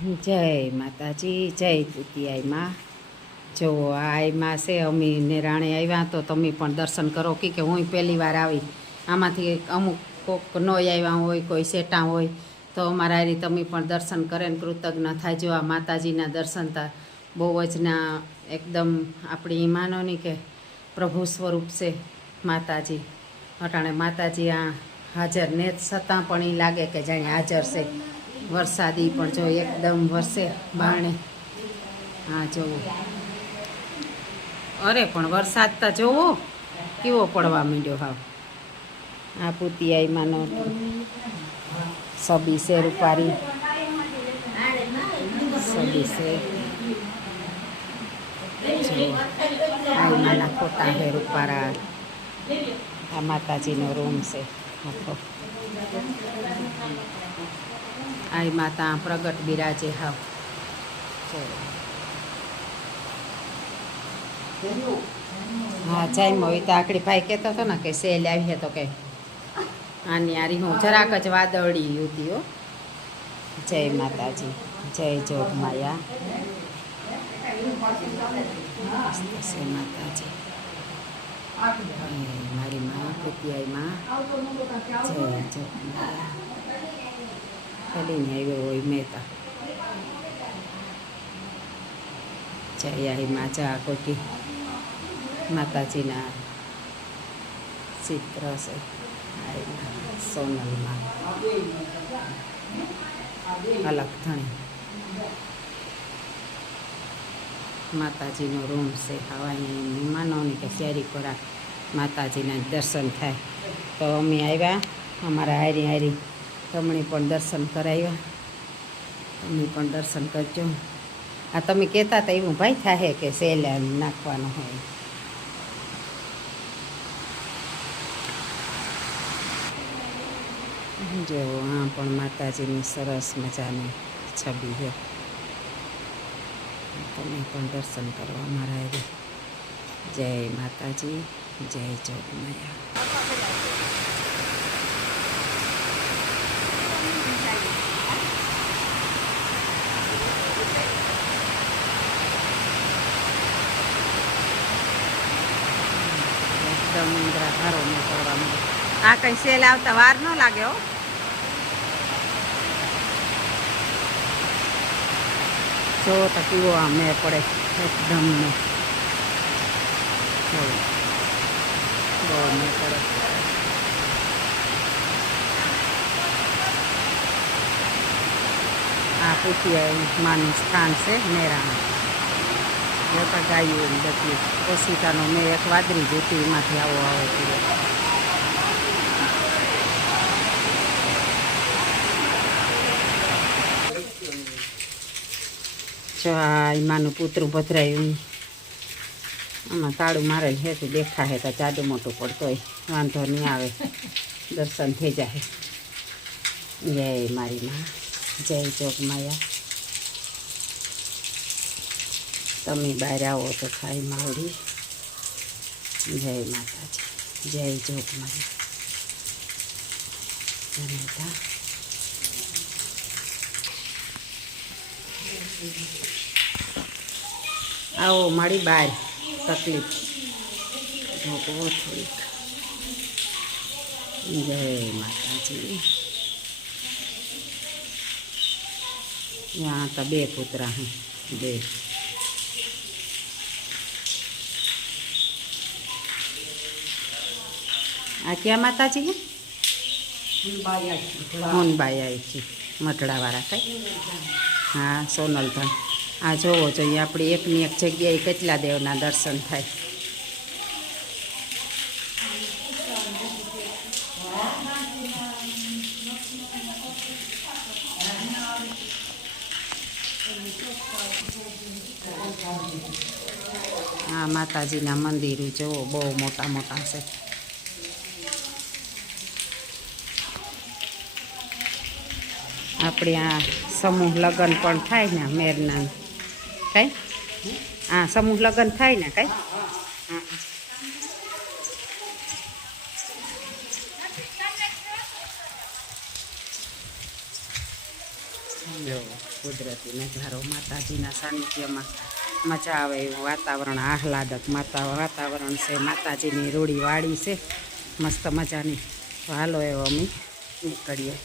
જય માતાજી, જય તુતિયાઈમાં. જો આઈમાં છે અમે ને રાણે આવ્યા તો તમે પણ દર્શન કરો કે હું પહેલી વાર આવી. આમાંથી અમુક કોક ન આવ્યા હોય, કોઈ સેટા હોય તો અમારા હારી તમે પણ દર્શન કરે ને કૃતજ્ઞ થાય. જો આ માતાજીના દર્શન તા બહુ જ ના એકદમ આપણી માનોની કે પ્રભુ સ્વરૂપ છે માતાજી. અટાણે માતાજી આ હાજર ને છતાં પણ એ લાગે કે જાણે હાજર છે. વરસાદી પણ જો એકદમ વરસે બારણે. હા જોવો, અરે પણ વરસાદ તો જોવો કેવો પડવા માંડ્યો. હાવ આ પૂતિયાઈમાંનો સબી છે રૂપારી, સબી છે જો આઈમાના ખોટા હે રૂપારા. આ માતાજીનો રૂમ છે આખો. આઈ માતા પ્રગટ બિરાજે. હાવ હા જાય હોય તો આકડી ભાઈ કહેતો હતો ને કે સેલ આવી તો કે આની આરી હું જરાક જ વાદળી હતી હો. જય માતાજી, જય જોગમાયા. છે માતાજી મારી માં પૂતિયાઈમાં. જય જોગમાયા. પેલીને આવ્યો હોય મહેતા. જય આઈમાં જા કોટી માતાજીના ચિત્ર છે. આઈમાં સોનલમાં અલગ ધણી માતાજીનો રૂમ છે. હવાની મહેમાનોની કે શેરી કોરા માતાજીના દર્શન થાય. તો અમે આવ્યા અમારા હારી હારી તમને પણ દર્શન કરાવ્યા. તમે પણ દર્શન કરજો. આ તમે કહેતા હતા એવું ભાઈ થાય કે સેલ નાખવાનો હોય. જો આ પણ માતાજીની સરસ મજાની છબી છે. તમે પણ દર્શન કરો અમારા હારી. જય માતાજી, જય જોગમાયા. એકદમ ઇન્દ્રા ધારો મેં કરવામાં. આ કઈ સેલ આવતા વાર ન લાગે હો. જો તો કેવો આ મેં પડે એકદમ ને બહુ મેં પડે. આ પૂતિયાઈ માનું સ્થાન છે મેરાનું. જોતા ગાયું બધી ઓશિતાનો મેં એક વાદળી જોતી એમાંથી આવો આવે કર્યો. જો આ એમાંનું પુતરું ભદ્રાયું. આમાં તાળું મારેલ હે તો દેખાય તો જાડું મોટું પડતો હોય વાંધો નહીં આવે. દર્શન થઈ જાય. જય મારી માં, જય જોગમાયા. તમે બહાર આવો તો થાય માવડી. જય માતાજી, જય જોગમાયા. આવો મારી બહાર તકલીફ ઢોકવો થોડીક. જય માતાજી. यहाँ तो बे पुत्रा हैं बे. आ क्या माताजी है? मुनबाई आई थी मटड़ावाળા કઈ. હા સોનલધન. આ જોવો જોઈએ આપણે એકની એક જગ્યાએ કેટલા દેવના દર્શન થાય. આ માતાજીના મંદિરો જોવો બહુ મોટા મોટા છે. આપણે આ સમૂહ લગ્ન પણ થાય ને મેરના કઈ. આ સમૂહ લગ્ન થાય ને કઈ. જો કુદરતી નજારો માતાજીના સાનિધ્યમાં મજા આવે એવું વાતાવરણ, આહલાદક વાતાવરણ છે. માતાજીની રૂડી વાડી છે મસ્ત મજાની. તો હાલો એવો અમે નીકળીએ.